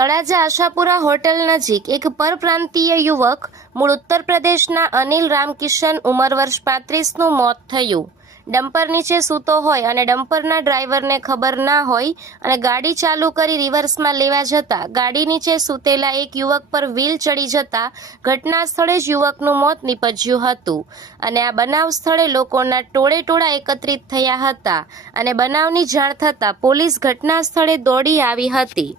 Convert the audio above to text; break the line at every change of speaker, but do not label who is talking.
Talaja Ashapura hotel નજીક એક પરપ્રાંતીય યુવક મૂળ ઉત્તર પ્રદેશના અનિલ રામકિશન ઉંમર વર્ષ પાંત્રીસનું મોત થયું. ડમ્પર નીચે સૂતો હોય અને ડમ્પરના ડ્રાઈવરને ખબર ના હોય અને ગાડી ચાલુ કરી રિવર્સમાં લેવા જતા ગાડી નીચે સૂતેલા એક યુવક પર વ્હીલ ચડી જતા ઘટના સ્થળે જ યુવકનું મોત નીપજ્યું હતું. અને આ બનાવ સ્થળે લોકોના ટોળે ટોળા એકત્રિત થયા હતા અને બનાવની જાણ થતાં પોલીસ ઘટના સ્થળે દોડી આવી હતી.